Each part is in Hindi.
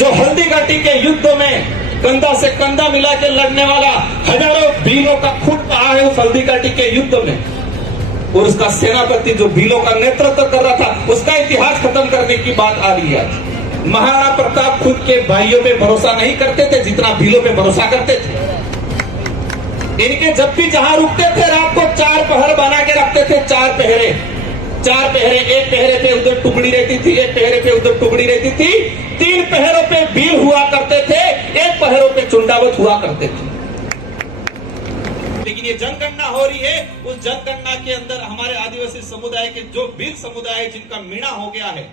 जो हल्दी घाटी के युद्ध में कंधा से कंधा मिला के लड़ने वाला हजारों भीलों का खून बहा है उस हल्दी घाटी के युद्ध में, और उसका सेनापति जो भीलों का नेतृत्व कर रहा था, उसका इतिहास खत्म करने की बात आ रही है। महाराणा प्रताप खुद के भाइयों पे भरोसा नहीं करते थे जितना भीलों पे भरोसा करते थे। इनके जब भी जहां रुकते थे रात को 4 पहर बना के रखते थे, 4 पहरे, एक पहरे पे उधर टुकड़ी रहती थी, एक पहरे पे उधर टुकड़ी रहती थी, 3 पहरों पे भील हुआ करते थे, 1 पहरों पे चुंडावत हुआ करते थे। लेकिन ये जनगणना हो रही है, उस जनगणना के अंदर हमारे आदिवासी समुदाय के जो भील समुदाय जिनका मीणा हो गया है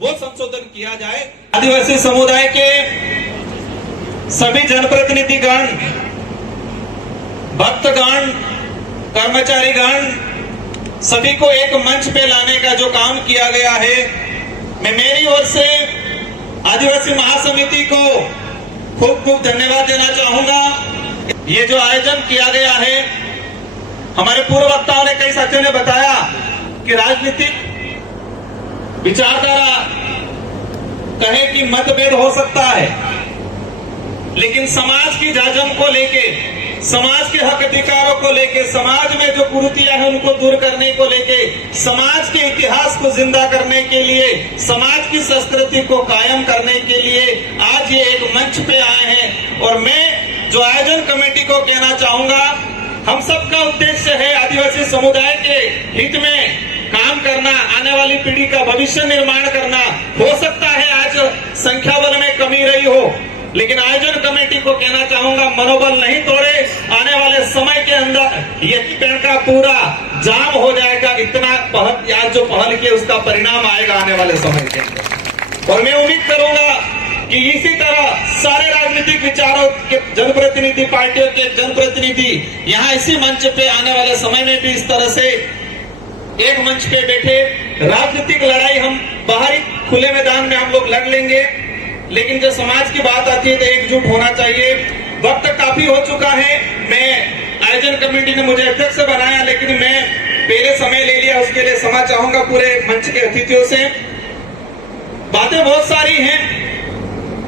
वो संशोधन किया जाए। आदिवासी समुदाय के सभी जनप्रतिनिधिगण, भक्तगण, कर्मचारीगण, सभी को एक मंच पे लाने का जो काम किया गया है, मैं मेरी ओर से आदिवासी महासमिति को खूब खूब धन्यवाद देना चाहूंगा। ये जो आयोजन किया गया है, हमारे पूर्व वक्ताओं ने, कई साथियों ने बताया कि राजनीतिक विचारधारा कहे कि मतभेद हो सकता है, लेकिन समाज की जाजम को लेके, समाज के हक अधिकारों को लेके, समाज में जो कुरीतियां हैं उनको दूर करने को लेके, समाज के इतिहास को जिंदा करने के लिए, समाज की संस्कृति को कायम करने के लिए आज ये एक मंच पे आए हैं। और मैं जो आयोजन कमेटी को कहना चाहूंगा, हम सबका उद्देश्य है आदिवासी समुदाय के हित में काम करना, आने वाली पीढ़ी का भविष्य निर्माण करना। हो सकता है आज संख्या बल में कमी रही हो, लेकिन आयोजन कमेटी को कहना चाहूंगा, मनोबल नहीं तोड़े, आने वाले समय के अंदर ये पेड़ का पूरा जाम हो जाएगा। इतना आज जो पहल की उसका परिणाम आएगा आने वाले समय के अंदर। और मैं उम्मीद करूंगा कि इसी तरह सारे राजनीतिक विचारों के जनप्रतिनिधि, पार्टियों के जनप्रतिनिधि यहाँ इसी मंच पे आने वाले समय में भी इस तरह से एक मंच पे बैठे राजनीतिक लड़ाई हम बाहरी खुले मैदान में हम लोग लड़ लेंगे, लेकिन जब समाज की बात आती है तो एकजुट होना चाहिए। वक्त काफी हो चुका है। मैं आयोजन कमेटी ने मुझे अध्यक्ष बनाया, लेकिन मैं पहले समय ले लिया, उसके लिए क्षमा चाहूंगा पूरे मंच के अतिथियों से। बातें बहुत सारी हैं,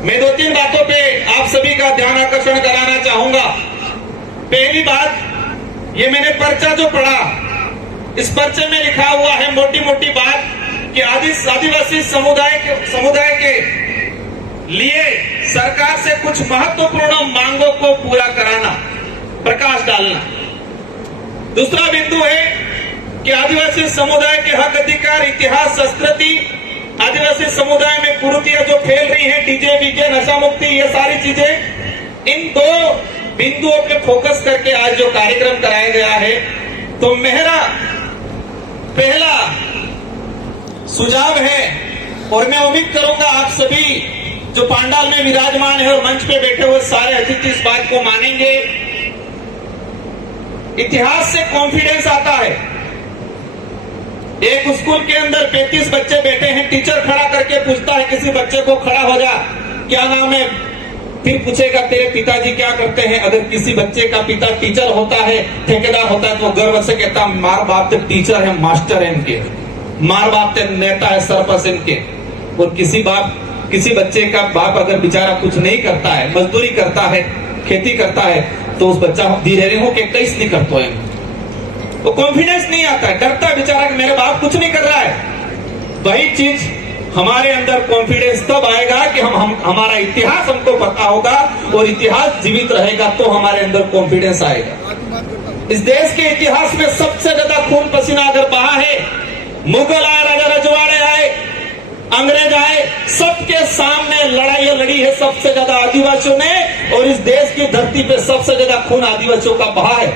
मैं 2-3 बातों पे आप सभी का ध्यान आकर्षण कराना चाहूंगा। पहली बात, ये मैंने पर्चा जो पढ़ा, इस पर्चे में लिखा हुआ है मोटी मोटी बात कि आदिवासी समुदाय के लिए सरकार से कुछ महत्वपूर्ण मांगों को पूरा कराना, प्रकाश डालना। दूसरा बिंदु है कि आदिवासी समुदाय के हक अधिकार, इतिहास, संस्कृति, आदिवासी समुदाय में कुरीतियां जो फैल रही हैं, डीजे बीजे, नशा मुक्ति, ये सारी चीजें, इन 2 बिंदुओं पे फोकस करके आज जो कार्यक्रम कराया गया है, तो मेरा पहला सुझाव है, और मैं उम्मीद करूंगा आप सभी जो पांडाल में विराजमान है और मंच पे बैठे हुए सारे अतिथि इस बात को मानेंगे। इतिहास से कॉन्फिडेंस आता है। एक स्कूल के अंदर 35 बच्चे बैठे हैं, टीचर खड़ा करके पूछता है किसी बच्चे को, खड़ा हो जा, क्या नाम है, फिर पूछेगा तेरे पिताजी क्या करते हैं। अगर किसी बच्चे का पिता टीचर होता है, ठेकेदार होता है, तो गर्व से कहता मार बाप तो टीचर है, मास्टर है इनके, मार बाप तो नेता है, सरपंच इनके। और किसी बच्चे का बाप अगर बेचारा कुछ नहीं करता है, मजदूरी करता है, खेती करता है, तो उस बच्चा धीरे हो के कैसे नहीं करता है, तो कॉन्फिडेंस नहीं आता है, डरता है बेचारा कि मेरे बाप कुछ नहीं कर रहा है। वही चीज हमारे अंदर कॉन्फिडेंस तब आएगा कि हमारा इतिहास हमको पता होगा, और इतिहास जीवित रहेगा तो हमारे अंदर कॉन्फिडेंस आएगा। इस देश के इतिहास में सबसे ज्यादा खून पसीना अगर बहा है, मुगल आए, राजा रजवाड़े आए, अंग्रेज आए, सबके सामने लड़ाई लड़ी है सबसे ज्यादा आदिवासियों ने, और इस देश की धरती पे सबसे ज्यादा खून आदिवासियों का बहा है।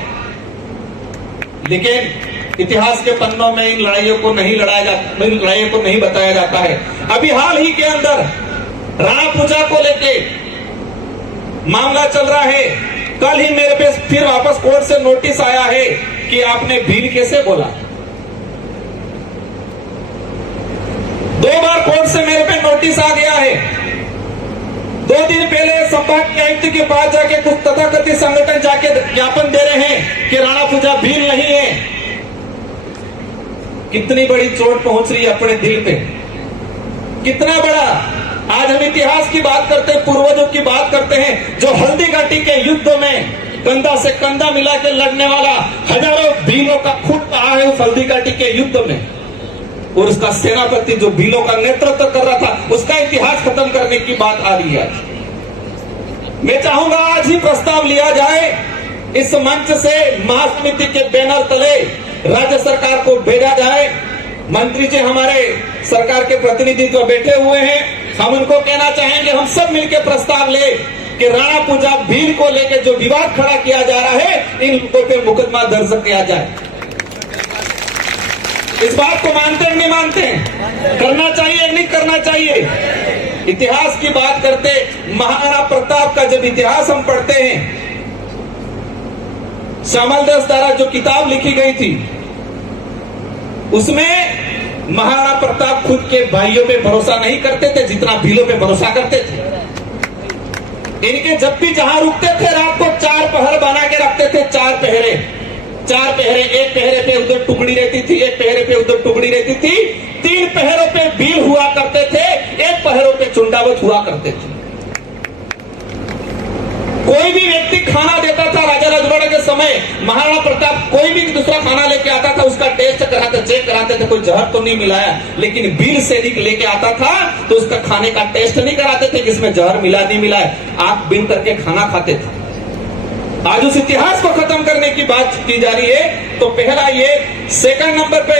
लेकिन इतिहास के पन्नों में इन लड़ाइयों को नहीं लड़ाइयों को नहीं बताया जाता है। अभी हाल ही के अंदर राणा पूजा को लेके मामला चल रहा है। कल ही मेरे पे फिर वापस कोर्ट से नोटिस आया है कि आपने भील कैसे बोला। 2 बार कोर्ट से मेरे पे नोटिस आ गया है। 2 दिन पहले संभाग के आयुक्त के पास जाके कुछ तथाकथित संगठन जाके ज्ञापन दे रहे हैं कि राणा पूजा भील नहीं है। कितनी बड़ी चोट पहुंच रही है अपने दिल पे, कितना बड़ा आज हम इतिहास की बात करते हैं, पूर्वजों की बात करते हैं, जो हल्दी घाटी के युद्ध में कंधा से कंधा मिला के लड़ने वाला, हजारों भीलों का खून बहा है उस हल्दी घाटी के युद्ध में, और उसका सेनापति जो भीलों का नेतृत्व कर रहा था, उसका इतिहास खत्म करने की बात आ रही है। मैं चाहूंगा आज ही प्रस्ताव लिया जाए, इस मंच से महासमिति के बैनर तले राज्य सरकार को भेजा जाए। मंत्री जी हमारे सरकार के प्रतिनिधि तो बैठे हुए हैं, हम उनको कहना चाहेंगे, हम सब मिलकर प्रस्ताव ले कि राणा पूजा भील को लेकर जो विवाद खड़ा किया जा रहा है, इन लोगों पे मुकदमा दर्ज किया जाए। इस बात को मानते हैं नहीं मानते हैं? करना चाहिए नहीं करना चाहिए? इतिहास की बात करते, महाराणा प्रताप का जब इतिहास हम पढ़ते हैं, श्यामल दास द्वारा जो किताब लिखी गई थी, उसमें महाराणा प्रताप खुद के भाइयों पे भरोसा नहीं करते थे जितना भीलों पे भरोसा करते थे। इनके जब भी जहां रुकते थे, रात को 4 पहर बना के रखते थे, 4 पहरे, एक पहरे पे उधर टुकड़ी रहती थी, एक पहरे पे उधर टुकड़ी रहती थी, 3 पहरों पे भील हुआ करते थे, 1 पहरों पे चुंडावत हुआ करते थे। कोई भी व्यक्ति खाना देता था राजा रजवाड़े के समय, महाराणा प्रताप कोई भी दूसरा खाना लेके आता था, उसका टेस्ट कराते, चेक कराते थे, कोई जहर तो नहीं मिलाया। लेकिन वीर सैनिक लेके आता था तो उसका खाने का टेस्ट नहीं कराते थे कि इसमें जहर मिला नहीं मिला है, आंख बिन करके खाना खाते थे। आज उस इतिहास को खत्म करने की बात की जा रही है। तो पहला ये, सेकंड नंबर पे,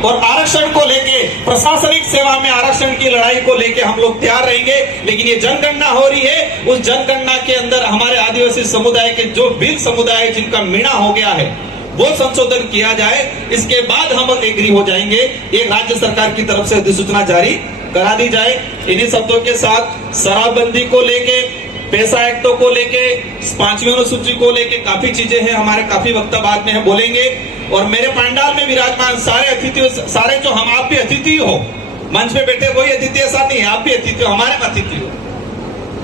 और आरक्षण को लेके, प्रशासनिक सेवा में आरक्षण की लड़ाई को लेके हम लोग तैयार रहेंगे। लेकिन ये जनगणना हो रही है, उस जनगणना के अंदर हमारे आदिवासी समुदाय के जो भील समुदाय जिनका मीणा हो गया है, वो संशोधन किया जाए। इसके बाद हम एग्री हो जाएंगे, एक राज्य सरकार की तरफ से अधिसूचना जारी करा दी जाए। इन्हीं शब्दों के साथ शराबबंदी को लेके, पैसा एक्टों को लेके, 5वीं अनुसूची को लेके काफी चीजें हैं, हमारे काफी वक्ता बाद में बोलेंगे। और मेरे पंडाल में विराजमान सारे अतिथि, सारे जो हम, आप भी अतिथि हो, मंच पे बैठे कोई अतिथि ऐसा नहीं है, आप भी अतिथि हो, हमारे अतिथि हो,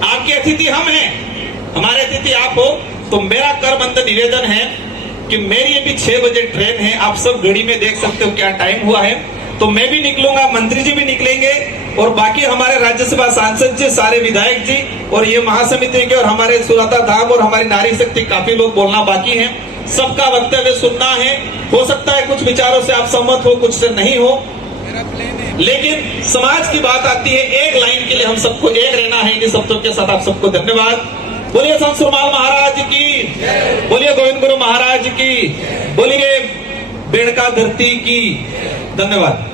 आपके अतिथि हम हैं, हमारे अतिथि आप हो। तो मेरा करबंद निवेदन है कि मेरी अभी 6 बजे ट्रेन है, आप सब घड़ी में देख सकते हो क्या टाइम हुआ है, तो मैं भी निकलूंगा, मंत्री जी भी निकलेंगे, और बाकी हमारे राज्यसभा सांसद जी, सारे विधायक जी, और ये महासमिति के, और हमारे सुराता धाम और हमारी नारी शक्ति, काफी लोग बोलना बाकी हैं। सबका वक्तव्य सुनना है। हो सकता है कुछ विचारों से आप सहमत हो, कुछ से नहीं हो, लेकिन समाज की बात आती है, एक लाइन के लिए हम सबको एक रहना है। इन शब्दों के साथ आप सबको धन्यवाद। बोलिए संत सुरमाल महाराज की, बोलिए गोविंद गुरु महाराज की, बोलिए बेड़का धरती की। धन्यवाद।